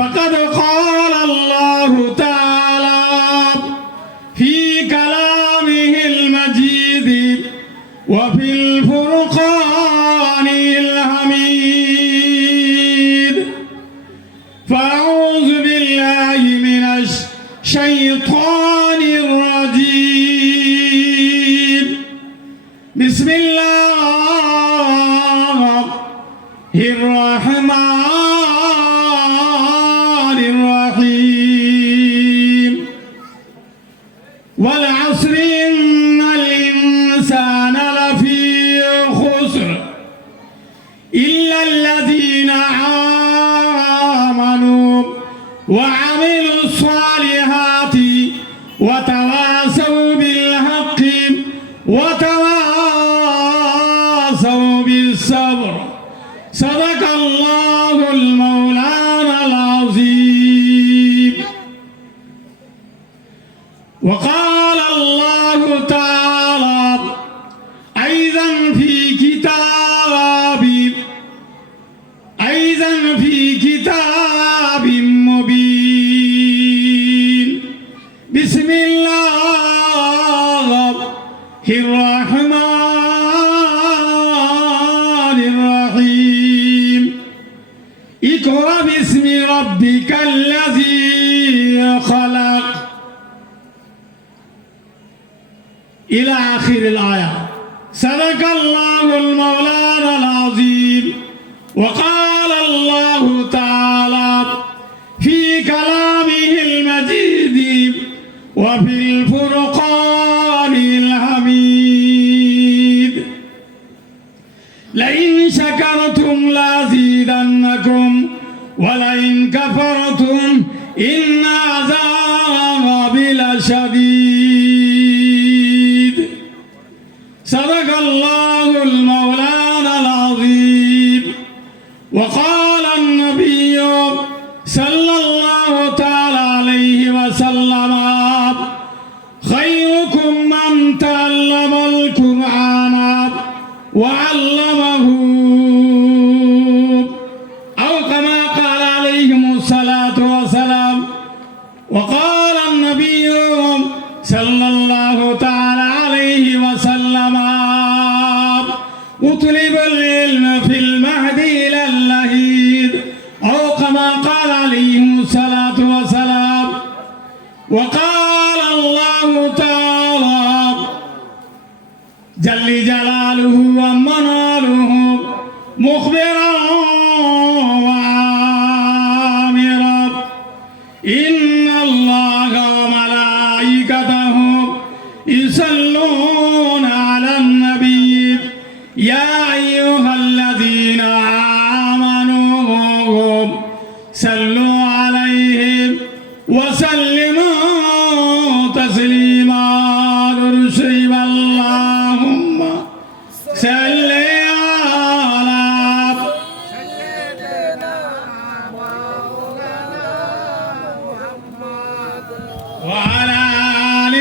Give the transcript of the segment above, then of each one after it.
我干得好 What كلامه المجيد وفي الفرقان وطلب العلم في وعلى آل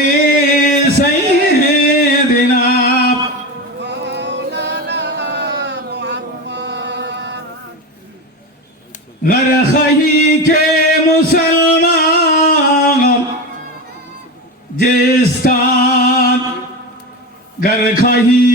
سيدنا غرخہی کے مسلمان جستان گرخہی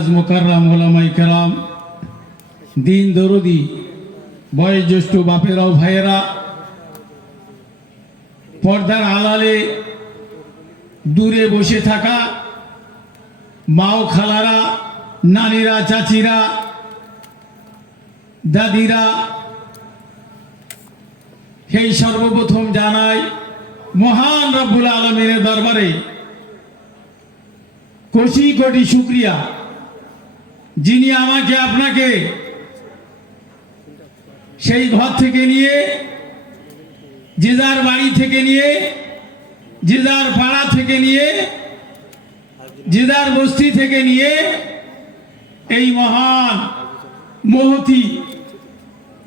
ইসলাম মোকাররাম ওলামাই দিন দরদি বয়োজ্যেষ্ঠ বাপেরাও ভাইয়েরা, পর্দার আলালে দূরে বসে থাকা মাও খালারা, নানিরা, চাচিরা, দাদিরা সেই সর্বপ্রথম জানাই মহান রব্বুল আলমের দরবারে কোটি শুক্রিয়া। যিনি আমাকে আপনাকে সেই ঘর থেকে নিয়ে, যে যার বাড়ি থেকে নিয়ে, যে যার পাড়া থেকে নিয়ে, যে যার বস্তি থেকে নিয়ে, এই মহান মহতি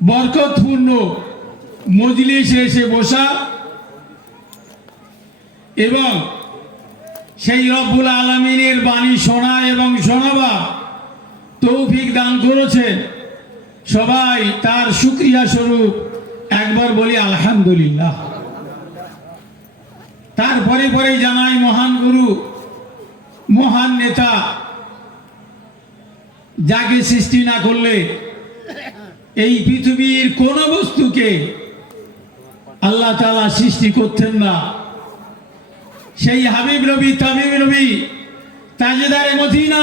বরকতপূর্ণ মজলিসে এসে বসা এবং সেই রব্বুল আলমিনের বাণী শোনা এবং শোনাবা। তৌফিক দান করেছে। সবাই তার শুক্রিয়া স্বরূপ একবার বলি আলহামদুলিল্লাহ। তারপরে পরে জানাই মহান গুরু, মহান নেতা, যাকে সৃষ্টি না করলে এই পৃথিবীর কোন বস্তুকে আল্লাহ তালা সৃষ্টি করতেন না। সেই হাবিব নবী, তাবিব নবী, তাজেদারে মদিনা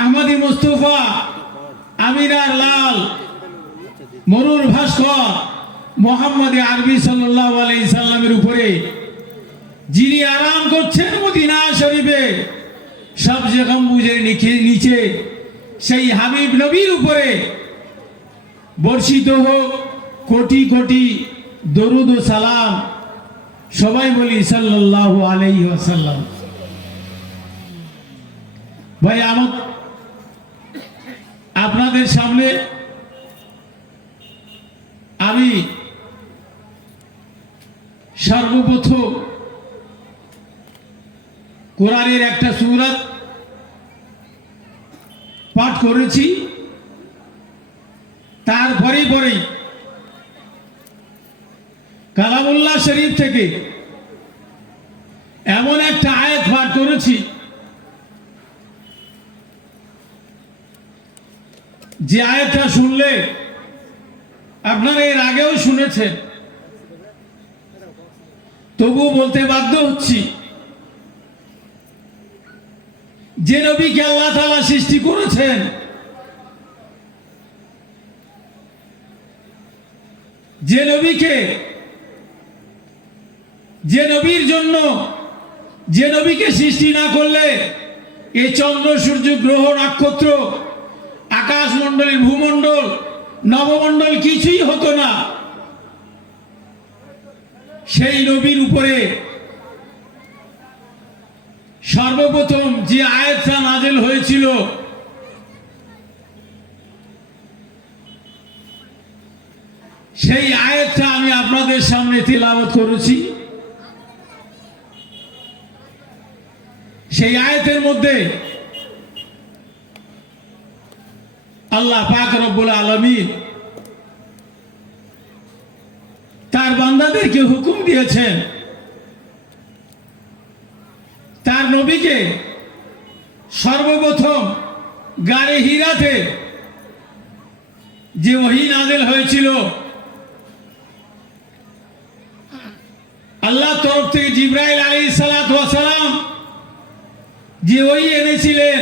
আহমদি মুস্তফা আমিরার লাল, মরুর ভাস্কর, মোহাম্মদ আরবি সাল্লাহ আলাই সাল্লামের উপরে। যিনি আরাম করছেন মদিনা শরীফে, সবচেয়ে গম্বুজের নিচে- সেই হাবিব নবীর উপরে। বর্ষিত হোক, কোটি কোটি দরুদ সালাম সবাই বলি সাল্লাল্লাহু আলাইহি ওয়াসাল্লাম। ভাই, আমার আপনাদের সামনে আমি সর্বপ্রথম কোরআনের একটা সুরাত পাঠ করেছি। তারপরেই পরেই কালামুল্লাহ শরীফ থেকে এমন একটা আয়াত পাঠ করেছি। যে আয়াতটা শুনলে আপনারা এর আগেও শুনেছেন। তবু বলতে বাধ্য হচ্ছি, যে নবীকে আল্লাহ তাআলা সৃষ্টি করেছেন, যে নবীকে, যে নবীর জন্য, যে নবীকে সৃষ্টি না করলে এই চন্দ্র, সূর্য, গ্রহ, নক্ষত্র আকাশ মণ্ডলের ভূমণ্ডল, নবমণ্ডল কিছুই হতো না। সেই নবীর উপরে সর্বপ্রথম যে আয়াতটা নাজেল হয়েছিল, সেই আয়াতটা আমি আপনাদের সামনে তেলাওয়াত করেছি। সেই আয়াতের মধ্যে আল্লাহ পাক রব্বুল আলমিন তার বান্দাদেরকে হুকুম দিয়েছেন। তার নবীকে সর্বপ্রথম গাড়ি হিরাতে যে ওহি নাজেল হয়েছিল, আল্লাহ তরফ থেকে জিব্রাইল আলী সালাম যে ওই এনেছিলেন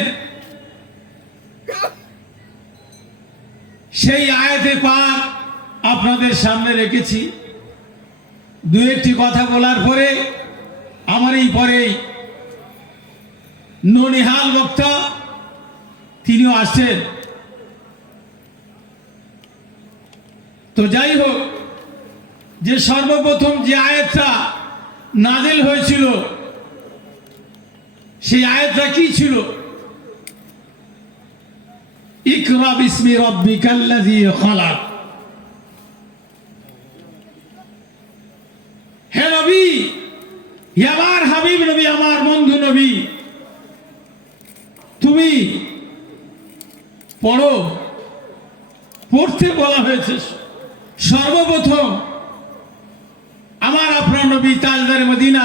সেই আয়াতে পাক আপনাদের সামনে রেখেছি। দু একটি কথা বলার পরে আমার এই পরেই ননিহাল বক্তা, তিনিও আসছেন। তো যাই হোক, যে সর্বপ্রথম যে আয়াতটা নাজেল হয়েছিল, সেই আয়াতটা কি ছিল? আমার বন্ধু নবী, তুমি পড়ো, পড়তে বলা হয়েছে, সর্বপ্রথম আমার আপনার নবী তাজদার মদিনা,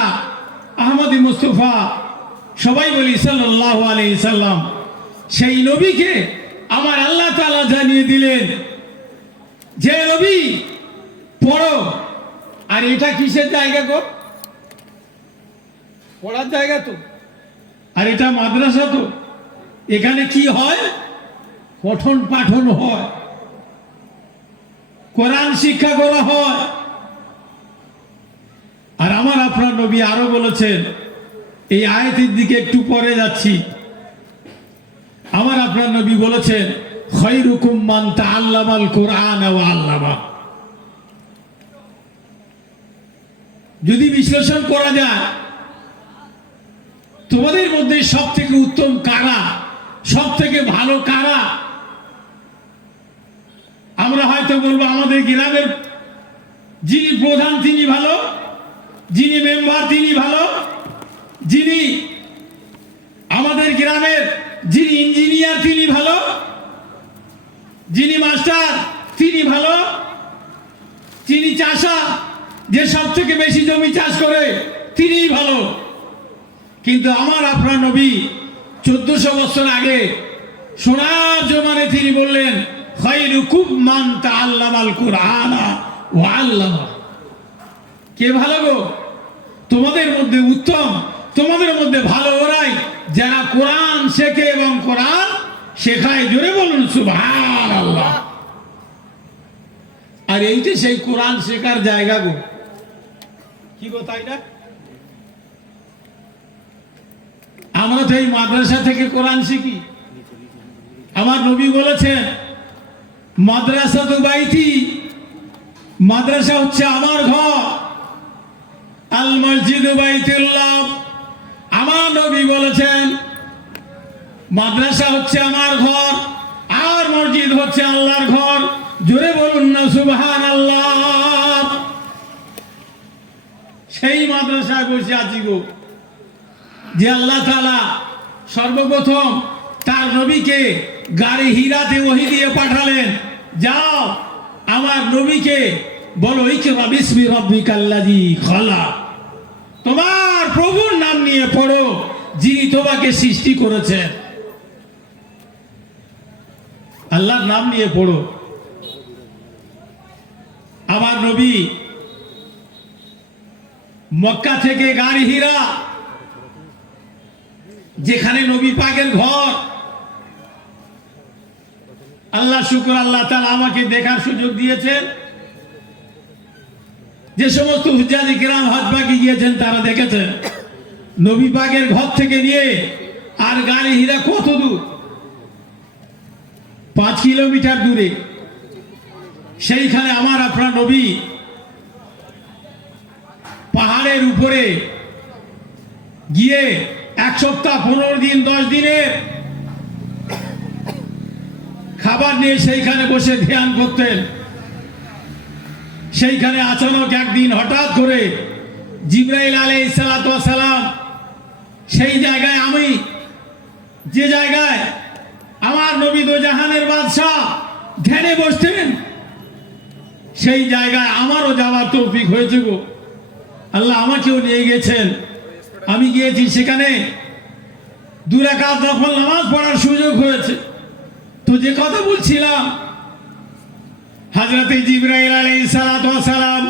আহমদ মুস্তফা, সবাই বলি সাল্লাহ আলি সাল্লাম, সেই নবীকে আমার আল্লাহ তালা জানিয়ে দিলেন, যে নবী, পড়ো। আর এটা কিসের জায়গা গো? পড়ার জায়গা তো। আর এটা মাদ্রাসা তো। এখানে কি হয়? পঠন পাঠন হয়। কোরআন শিক্ষা করা হয়। আর আমার আপনার নবী আরও বলেছেন, এই আয়াতের দিকে একটু পরে যাচ্ছি। আমার আপনার নবী বলেছেন যদি বিশ্লেষণ করা যায়, তোমাদের মধ্যে সব থেকে উত্তম কারা সব থেকে ভালো কারা? আমরা হয়তো বলব, আমাদের গ্রামের যিনি প্রধান তিনি ভালো, যিনি মেম্বার তিনি ভালো, যিনি আমাদের গ্রামের যিনি ইঞ্জিনিয়ার, তিনি ভালো। যিনি মাস্টার, তিনি ভালো। যিনি চাষা, যে সব থেকে বেশি জমি চাষ করে, তিনিই ভালো। কিন্তু আমার আপনার নবী চোদ্দশো বছর আগে সোনার জমানে তিনি বললেন খৈরুকুম মান তা তাআল্লামাল কুরআনা ওয়া আল্লামা কে ভালো গো? তোমাদের মধ্যে উত্তম, তোমাদের মধ্যে ভালো ওরাই। যারা কোরআন শেখে এবং কোরআন শেখায়, জোরে বলুন সুবহান আল্লাহ আর এইটা সেই কোরআন শেখার জায়গা গো, কি গো তাই না? আমরা তো এই মাদ্রাসা থেকে কোরআন শিখি। আমার নবী বলেছেন, মাদ্রাসা তো বাইতি, মাদ্রাসা হচ্ছে আমার ঘর। আল মসজিদ বাইতুল্লাহ। আমার নবী বলেছেন, মাদ্রাসা হচ্ছে আমার ঘর, আর মসজিদ হচ্ছে আল্লাহর ঘর। জোরে বলুন না সুবহান আল্লাহ সেই মাদ্রাসায় বসে আছি গো, যে আল্লাহ তাআলা সর্বপ্রথম তার নবীকে গাড়ি হীরাতে ওহি দিয়ে পাঠালেন। যাও, আমার নবীকে বলো, ইকরা বিসমি রাব্বিকাল্লাযী খালাক। তোমার প্রভুর নাম নিয়ে পড়ো, যিনি তোমাকে সৃষ্টি করেছেন আল্লাহর নাম নিয়ে পড়ো। আমার নবী মক্কা থেকে গাড়ি হীরা, যেখানে নবী পাকের ঘর। আল্লাহ শুক্র, আল্লাহ তাআলা আমাকে দেখার সুযোগ দিয়েছেন। যে সমস্ত হুজাজি গ্রাম হাত হজবাকি গিয়েছেন, তারা দেখেছেন। নবী পাকের ঘর থেকে নিয়ে আর গাড়ি হীরা কত দূর? পাঁচ কিলোমিটার দূরে। সেইখানে আমার আপনার নবী পাহাড়ের উপরে গিয়ে এক সপ্তাহ, পনেরো দিন, দশ দিনের খাবার নিয়ে সেইখানে বসে ধ্যান করতেন। সেইখানে আচানক একদিন হঠাৎ করে জিব্রাইল আলাই সালাম, সেই জায়গায় আমি, যে জায়গায় আমার নবী জাহানের বাদশাহ ধ্যানে বসতেন, সেই জায়গায় আমারও যাওয়ার তৌফিক হয়েছে গো। আল্লাহ আমাকেও নিয়ে গেছেন। আমি গিয়েছি সেখানে দুরাকাত নফল নামাজ পড়ার সুযোগ হয়েছে। তো যে কথা বলছিলাম হাজরতে জিব্রাইল ওয়াস সালাম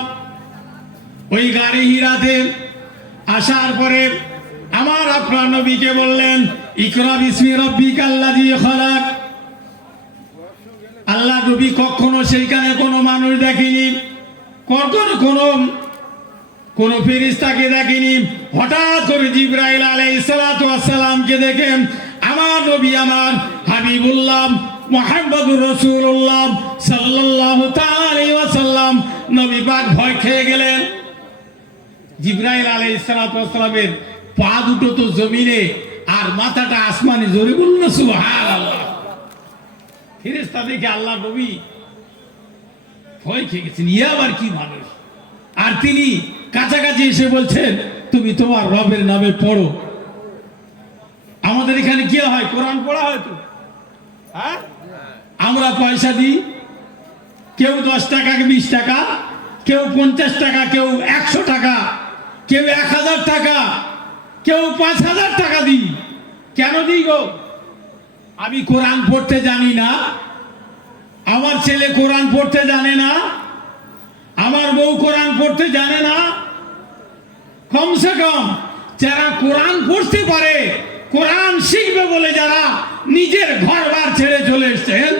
ওই গাড়ি হিরাতে আসার পরে আমার আপনার নবীকে বললেন, ইকরা বিসমি রাব্বিকাল্লাযী খালাক। আল্লাহ নবী কখনো সেইখানে কোনো মানুষ দেখেনি, কখনো কোনো কোনো ফেরিস্তাকে দেখেনি। হঠাৎ করে জিব্রাইল আলাইহিস সালাতু ওয়াস সালামকে দেখে আমার নবী আমার হাবিবুল্লাহ মোহাম্মদুর রসুল্লাহ সাল্লাল্লাহু তাআলা ওয়াসাল্লাম নবী পাক ভয় খেয়ে গেলেন। জিব্রাইল আলাইহিস সালাতু পা দুটো তো জমিনে আর মাথাটা আসমানে জোরে বলুন না সুবহানাল্লাহ দেখে আল্লাহ নবী ভয় খেয়ে গেছেন ইয়ে আবার কি মানুষ? আর তিনি কাছাকাছি এসে বলছেন, তুমি তোমার রবের নামে পড়ো। আমাদের এখানে কি হয়? কোরআন পড়া হয় তো? হ্যাঁ? আমরা পয়সা দিই। কেউ দশ টাকা, বিশ টাকা, কেউ পঞ্চাশ টাকা, কেউ একশো টাকা, কেউ এক হাজার টাকা, কেউ পাঁচ হাজার টাকা দিই। কেন দিই গো? আমি কোরআন পড়তে জানি না। আমার ছেলে কোরআন পড়তে জানে না। আমার বউ কোরআন পড়তে জানে না। কমসে কম যারা কোরআন পড়তে পারে, কোরআন শিখবে বলে যারা নিজের ঘর বার ছেড়ে চলে এসছেন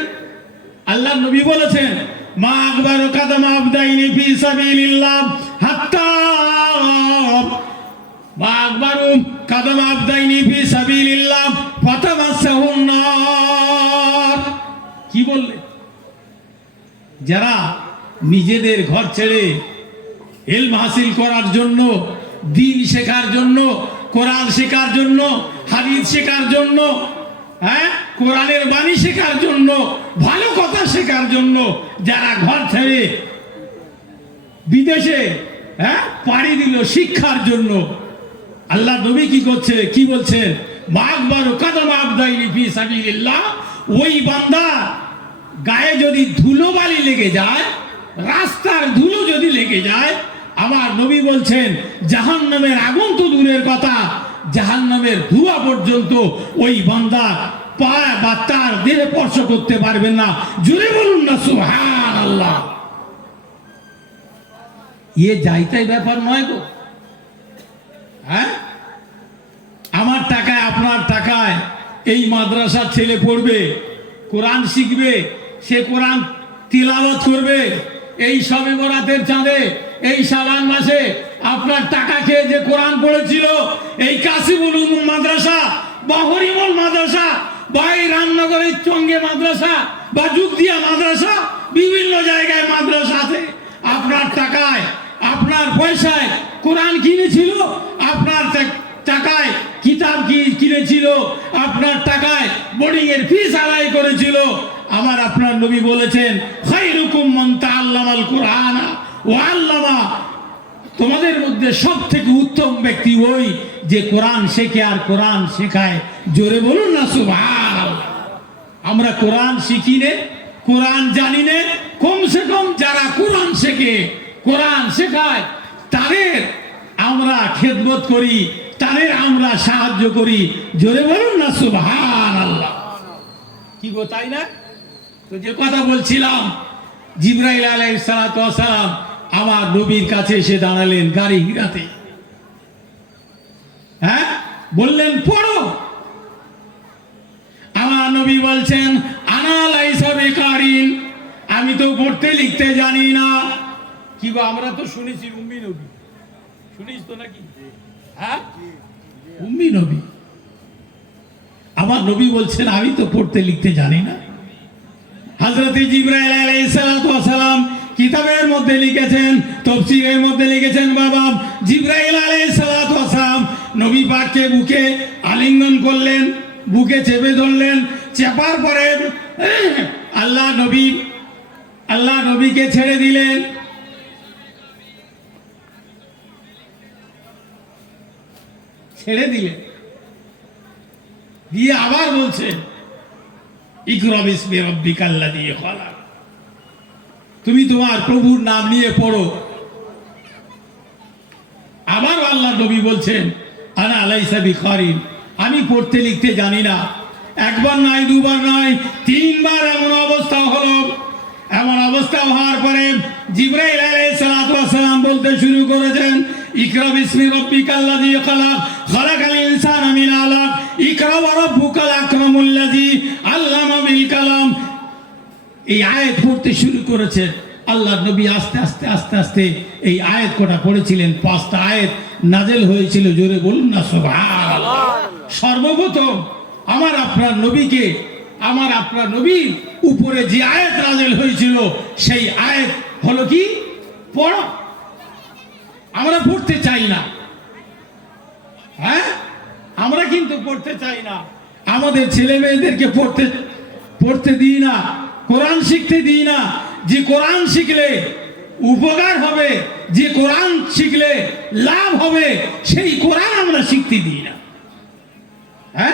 আল্লাহ নবী বলেছেন, মা আকবর কাদম আবদাইনি ফি সাবিলিল্লাহ। হাত্তা। মা আকবর কাদম আবদাইনি ফি সাবিলিল্লাহ। ফাতামাসসাহুন নার কি বললে? যারা নিজেদের ঘর ছেড়ে এলম হাসিল করার জন্য, দিন শেখার জন্য, কোরআন শেখার জন্য, হাদিস শেখার জন্য হ্যাঁ? কোরআনের বাণী শেখার জন্য, ভালো কথা শেখার জন্য যারা ঘর ছেড়ে বিদেশে হ্যাঁ পাড়ি দিল শিক্ষার জন্য, আল্লাহ নবী কি করছে? কি বলছেন? মাকবার কদম আবদাইনি ফি সাবিলিল্লাহ ওই বান্দা গায়ে যদি ধুলো বালি লেগে যায়, রাস্তার ধুলো যদি লেগে যায়, আমার নবী বলছেন, জাহান্নামের আগুন তো দূরের কথা, জাহান্নামের ধোঁয়া পর্যন্ত ওই বান্দা বা তার দেহে স্পর্শ করতে পারবেন না। জুড়ে বলুন না সুহান আল্লাহ ইয়ে যাইতাই ব্যাপার নয় গো। হ্যাঁ? আমার টাকায়, আপনার টাকায় এই মাদ্রাসার ছেলে পড়বে, কোরআন শিখবে, সে কোরআন তিলাওয়াত করবে, এই সবে বরাতের চাঁদে, এই সাবান মাসে আপনার টাকা খেয়ে যে কোরআন পড়েছিল, এই কাশিমুল মাদ্রাসা বা হরিমল মাদ্রাসা বা রামনগরের চঙ্গে মাদ্রাসা বা যুগদিয়া মাদ্রাসা বিভিন্ন জায়গায় মাদ্রাসা আছে। আপনার টাকায়, আপনার পয়সায় কোরআন কিনেছিল, আপনার টাকায় কিতাব কিনেছিল, আপনার টাকায় বোর্ডিং এর ফিস আদায় করেছিল। আমার আপনার নবী বলেছেন খাইরুকুম মান তাআল্লামাল কোরআন। ওয়া আল্লামা, তোমাদের মধ্যে সব থেকে উত্তম ব্যক্তি ওই যে কোরআন শেখে আর কোরআন শেখায়। জোরে বলুন না সুবহান আমরা কোরআন শিখি নে, কোরআন জানি নে, কমসে কম যারা কোরআন শেখে, কোরআন শেখায়, তাদের আমরা খেদমত করি, তাদের আমরা সাহায্য করি। জোরে বলুন না সুবহান আল্লাহ কি গো, তাই না? তো যে কথা বলছিলাম, জিব্রাইল ওয়াস সালাম আমার নবীর কাছে এসে দাঁড়ালেন গাড়ি হিরাতে। হ্যাঁ? বললেন, পড়ো। নবী বলছেন আনা লাইসা বেকারিন। আমি তো পড়তে লিখতে জানি না। কি গো আমরা তো শুনেছি উম্মি নবী। শুনিস তো নাকি? হ্যাঁ? উম্মি নবী। আমার নবী বলছেন আমি তো পড়তে লিখতে জানি না। হযরত জিবরাইল আলাইহিস সালাতু ওয়াস সালাম কিতাবের মধ্যে লিখেছেন তফসিরের মধ্যে লিখেছেন বাবা জিবরাইল আলাইহিস সালাতু ওয়াস সালাম নবী পাককে বুকে আলিঙ্গন করলেন বুকে চেপে ধরলেন চেপার পরে আল্লাহ নবী, আল্লাহ নবীকে ছেড়ে দিলেন। ছেড়ে দিলেন। দিয়ে আবার বলছেন ইকরম ইসমে রব্বিকাল্লা দিয়ে খলা তুমি তোমার প্রভুর নাম নিয়ে পড়ো। আবার আল্লাহ নবী বলছেন, আনা আলাইসা বিখারিন। আমি পড়তে লিখতে জানি না। একবার নয় দুবার নয় তিনবার এমন অবস্থা হলো। এমন অবস্থা হওয়ার পরে জিব্রাইল আলাইহিস সালাতু বলতে শুরু করেছেন, ইকরা বিসমি রাব্বিকাল্লাযী খালাক, খালাকাল ইনসানা মিন আলাক, ইকরা ওয়া রাব্বুকাল আকরামুল্লাযী আল্লামা বিল কালাম। এই আয়াত পড়তে শুরু করেছেন আল্লাহ নবী আস্তে আস্তে আস্তে আস্তে এই আয়াত কটা পড়েছিলেন। পাঁচটা আয়াত নাজেল হয়েছিল, জোরে বলুন না সুবহানাল্লাহ। সর্বপ্রথম আমার আপনার নবীকে, আমার আপনার নবীর উপরে যে আয়াত নাজেল হয়েছিল, সেই আয়াত হলো কি? পড়ো। আমরা পড়তে চাই না। হ্যাঁ? আমরা কিন্তু পড়তে চাই না। আমাদের ছেলে মেয়েদেরকে পড়তে পড়তে দিই না। কোরআন শিখতে দিই না। যে কোরআন শিখলে উপকার হবে, যে কোরআন শিখলে লাভ হবে, সেই কোরআন আমরা শিখতে দিই না। হ্যাঁ?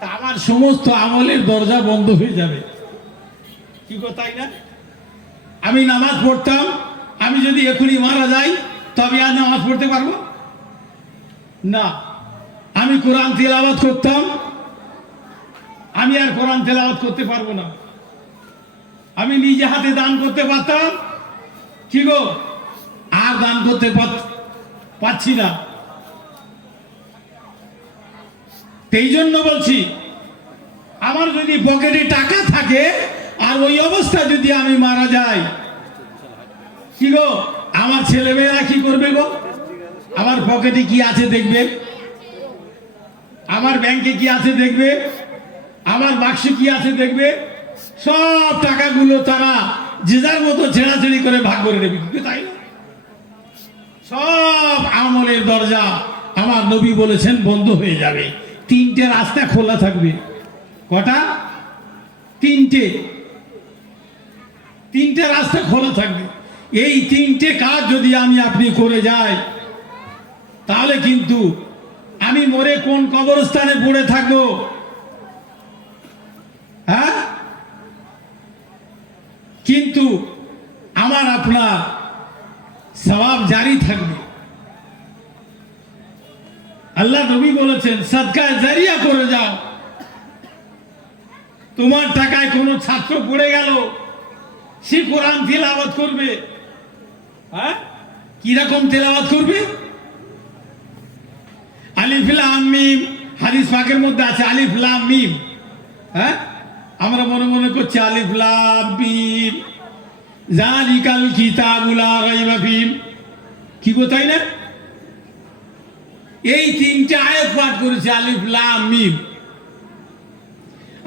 আমার সমস্ত আমলের দরজা বন্ধ হয়ে যাবে। কি তাই না? আমি নামাজ পড়তাম, আমি যদি এখনই মারা যাই, তবে আর নামাজ পড়তে পারব? না। আমি কোরআন তেলাওয়াত করতাম, আমি আর কোরআন তেলাওয়াত করতে পারব না। আমি নিজে হাতে দান করতে পারতাম, কি গো? আর দান করতে পার- পারছি না। এই জন্য বলছি, আমার যদি পকেটে টাকা থাকে, আর ওই অবস্থা যদি আমি মারা যাই, কি গো, আমার ছেলেমেয়েরা কি করবে গো? আমার পকেটে কি আছে দেখবে? আমার ব্যাংকে কি আছে দেখবে? আমার বাক্সে কি আছে দেখবে? সব টাকাগুলো তারা যে যার মতো ছেড়াছেড়ি করে ভাগ করে নেবে কিন্তু তাই না? সব আমলের দরজা আমার নবী বলেছেন বন্ধ হয়ে যাবে। তিনটে রাস্তা খোলা থাকবে। কটা? তিনটে। তিনটে রাস্তা খোলা থাকবে। এই তিনটে কাজ যদি আমি আপনি করে যাই, তাহলে কিন্তু আমি মরে কোন কবরস্থানে পড়ে থাকব? হ্যাঁ? কিন্তু আমার আপনার স্বভাব জারি থাকবে। আল্লাহ নবী বলেছেন, সদকায় জারিয়া করে যাও তোমার টাকায় কোনো ছাত্র পড়ে গেল, সে কোরআন তেলাওয়াত করবে। হ্যাঁ? কীরকম তেলাওয়াত করবে? আলিফ লাম মিম, হাদিস পাকের মধ্যে আছে আলিফ লাম মিম। হ্যাঁ? আমরা মনে মনে করছি আলিফ লাম মিম। জালিকাল কিতাবুলা রাইবা ফিম কি তাই না? এই তিনটে আয়াত পাঠ করেছে, আলিফ, লাম, মিম।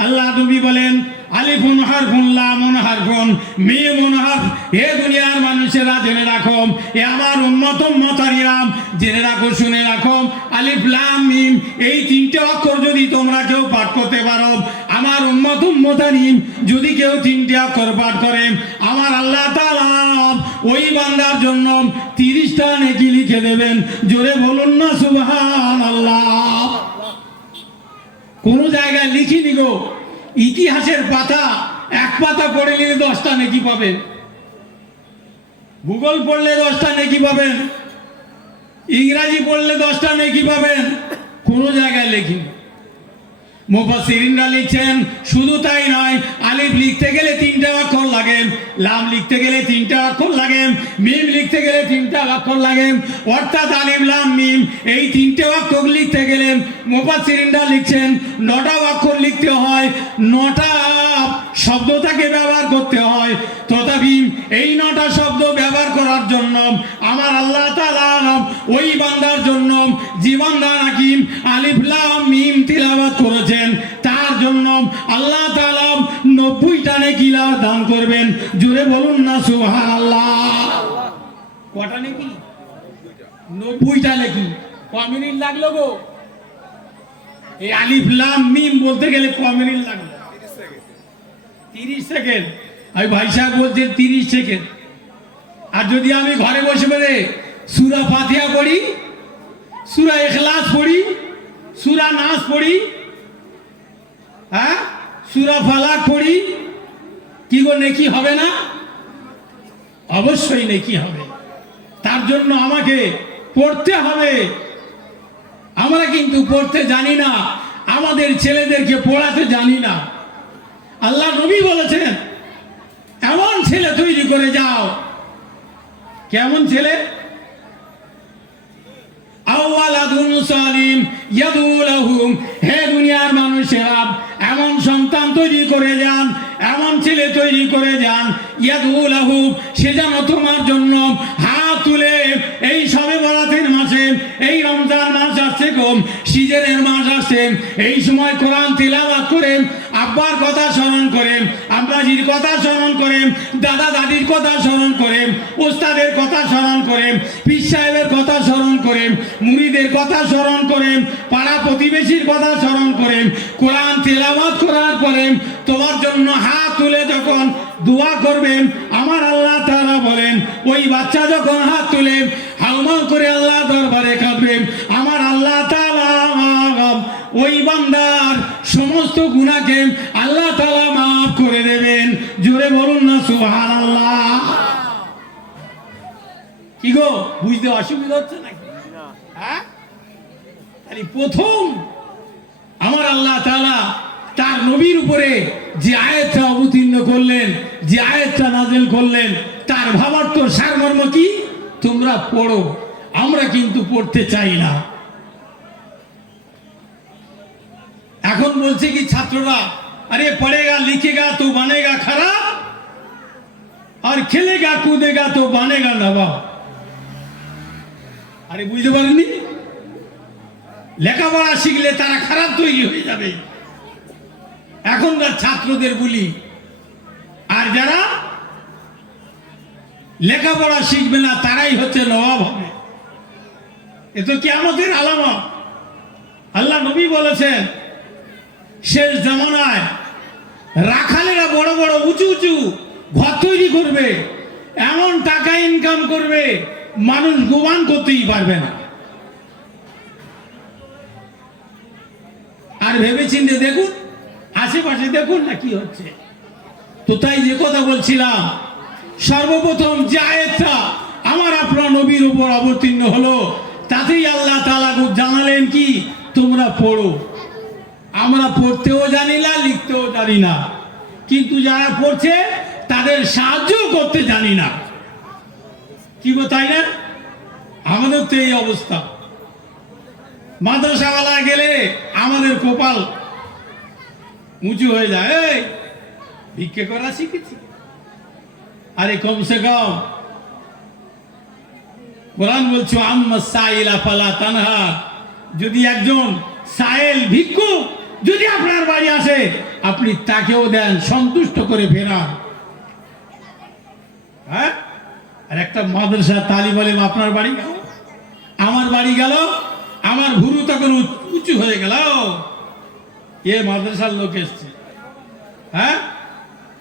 আল্লাহ নবী বলেন, আলিফুন হারফুন, লামুন হারফুন, মিমুন হারফ। হে দুনিয়ার মানুষেরা, জেনে রাখো, এ আমার উন্মত উম্মতারিরাম জেনে রাখো, শুনে রাখো, আলিফ, লাম, মিম, এই তিনটে অক্ষর যদি তোমরা কেউ পাঠ করতে পারো, আমার উন্মত উম্মতারিম যদি কেউ তিনটে অক্ষর পাঠ করে, আমার আল্লাহ তাআলা ওই বান্দার জন্য তিরিশটা নেকি লিখে দেবেন। জোরে বলুন না সুবহান আল্লাহ কোনো জায়গায় লিখিনি গো। ইতিহাসের পাতা, এক পাতা পড়ে নিলে দশটা নেকি পাবেন। ভূগোল পড়লে দশটা নেকি পাবেন। ইংরাজি পড়লে দশটা নেকি পাবেন। কোনো জায়গায় লেখিনি মুফাসসিরিনরা লিখছেন, শুধু তাই নয়, আলিফ লিখতে গেলে তিনটা অক্ষর লাগে, লাম লিখতে গেলে তিনটা অক্ষর লাগে, মিম লিখতে গেলে তিনটা অক্ষর লাগে। অর্থাৎ আলিফ, লাম, মিম এই তিনটে অক্ষর লিখতে গেলে মুফাসিরিনরা লিখছেন, নটা অক্ষর লিখতে হয়, নটা শব্দটাকে ব্যবহার করতে হয়। তথাপি এই নটা শব্দ ব্যবহার করার জন্য আমার আল্লাহ ওই বান্দার জন্য জীবনদান হাকিম আলিফ লাম মিম করেছেন। তার জন্য আল্লাহ তাআলা নব্বইটা নেকি দান করবেন। জোরে বলুন না, সুবহানাল্লাহ। কটা নাকি? নব্বইটা নাকি। ক মিনিট লাগল গো? এই আলিফ লাম মিম বলতে গেলে ক মিনিট লাগল তিরিশ সেকেন্ড। আমি ভাই সাহেব বলছেন তিরিশ সেকেন্ড। আর যদি আমি ঘরে বসে বেড়ে সুরা ফাতিহা পড়ি, সুরা এখলাস পড়ি, সুরা পড়ি হ্যাঁ সুরা ফালাক পড়ি, কি গো নেকি হবে না? অবশ্যই নেকি হবে। তার জন্য আমাকে পড়তে হবে। আমরা কিন্তু পড়তে জানি না। আমাদের ছেলেদেরকে পড়াতে জানি না। আল্লাহ নবী বলেছেন, এমন ছেলে তৈরি করে যাও। কেমন ছেলে? হে দুনিয়ার মানুষেরা, এমন সন্তান তৈরি করে যান, এমন ছেলে তৈরি করে যান ইয়াদুলাহু সে যেন তোমার জন্য হাত তুলে, এই সবে বরাতের মাসে, এই রমজান মাস আসছে কম সিজনের মাস আসছে, এই সময় কোরআন তিলাওয়াত করেন আব্বার কথা স্মরণ করেন আব্বাজির কথা স্মরণ করেন দাদা দাদির কথা স্মরণ করেন ওস্তাদের কথা স্মরণ করেন পীর সাহেবের কথা স্মরণ করেন মুড়িদের কথা স্মরণ করেন পাড়া প্রতিবেশীর কথা স্মরণ করেন কোরআন তেলাওয়াত করার পরেন তোমার জন্য হাত তুলে যখন দোয়া করবেন, আমার আল্লাহ তারা বলেন, ওই বাচ্চা যখন হাত তুলে হাউমাউ করে আল্লাহ দরবারে কাঁদবেন, আমার আল্লাহ তাআলা ওই বান্দার সমস্ত গুণাকে আল্লাহ তাআলা মাফ করে দেবেন। জোরে বলুন না সুবহানাল্লাহ। কি গো বুঝতে অসুবিধা হচ্ছে নাকি? হ্যাঁ? প্রথম আমার আল্লাহ তালা তার নবীর উপরে যে আয়াতটা অবতীর্ণ করলেন যে আয়াতটা নাজেল করলেন তার ভাবার ভাবার্থ সারমর্ম কি? তোমরা পড়ো। আমরা কিন্তু পড়তে চাই না। এখন বলছে কি, ছাত্ররা, আরে পড়েগা, লিখেগা, তো বানেগা খারাপ, আর খেলেগা, কুদেগা, তো বানেগা নবাব। আরে বুঝতে পারেননি? লেখাপড়া শিখলে তারা খারাপ তৈরি হয়ে যাবে। এখনকার ছাত্রদের বলি, আর যারা লেখাপড়া শিখবে না, তারাই হচ্ছে নবাব হবে। এ তো কি আমাদের আলামত। আল্লাহ নবী বলেছেন শেষ জামানায় রাখালেরা বড় বড় উঁচু উঁচু ঘর তৈরি করবে। এমন টাকা ইনকাম করবে, মানুষ গোবান করতেই পারবে না। আর ভেবে চিন্তে দেখুন, আশেপাশে দেখুন না কি হচ্ছে। তো তাই যে কথা বলছিলাম, সর্বপ্রথম যে আমার আপনার নবীর উপর অবতীর্ণ হলো, তাতেই আল্লাহ তাআলা জানালেন কি, তোমরা পড়ো। আমরা পড়তেও জানি না, লিখতেও জানি না। কিন্তু যারা পড়ছে, তাদের সাহায্য করতে জানি না। কি তাই না? আমাদের তো এই অবস্থা। মাদ্রাসাওয়ালা গেলে আমাদের কপাল উঁচু হয়ে যায়। ভিক্ষে করা শিখেছি। আরে কমসে কম। কোরআন বলছো, আম্মা সাইলা ফালা তানহা। যদি একজন সাইল ভিক্ষু যদি আপনার বাড়ি আসে, আপনি তাকেও দেন, সন্তুষ্ট করে ফেরান। হ্যাঁ? আর একটা মাদ্রাসা তালিম আলিম আপনার বাড়ি গেল? আমার বাড়ি গেল, আমার ভুরু তখন উঁচু হয়ে গেল। এ মাদ্রাসার লোক এসছে। হ্যাঁ?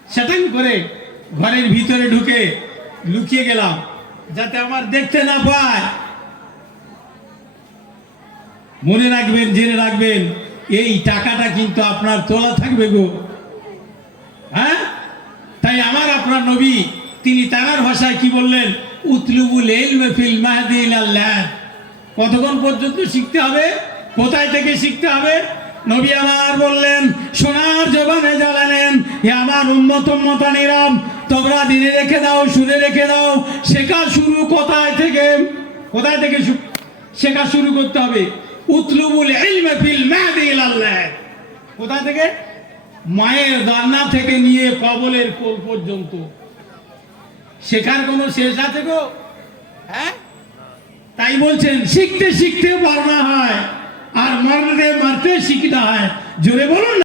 সেটাই করে ঘরের ভিতরে ঢুকে লুকিয়ে গেলাম, যাতে আমার দেখতে না পায়। মনে রাখবেন, জেনে রাখবেন এই টাকাটা কিন্তু আপনার তোলা থাকবে গো। হ্যাঁ? তাই আমার আপনার নবী, তিনি তার ভাষায় কি বললেন? উতলুবুল ইলমে ফিল আল্লাহ কতক্ষণ পর্যন্ত শিখতে হবে? কোথায় থেকে শিখতে হবে? নবী আমার বললেন, সোনার জবানে জ্বালালেন হে আমার উন্মত মতানিরাম তোমরা দিনে রেখে দাও শুনে রেখে দাও। শেখা শুরু কোথায় থেকে? কোথায় থেকে শেখা শুরু করতে হবে? উতলুবুল ইলমে ফিল মাদি কোথা থেকে? মায়ের দান্না থেকে নিয়ে কবলের কোল পর্যন্ত। শেখার কোনো শেষ আছে গো? হ্যাঁ? তাই বলছেন, শিখতে শিখতে বর্ণা হয়, আর মারতে মারতে শিখতে হয়। জোরে বলুন।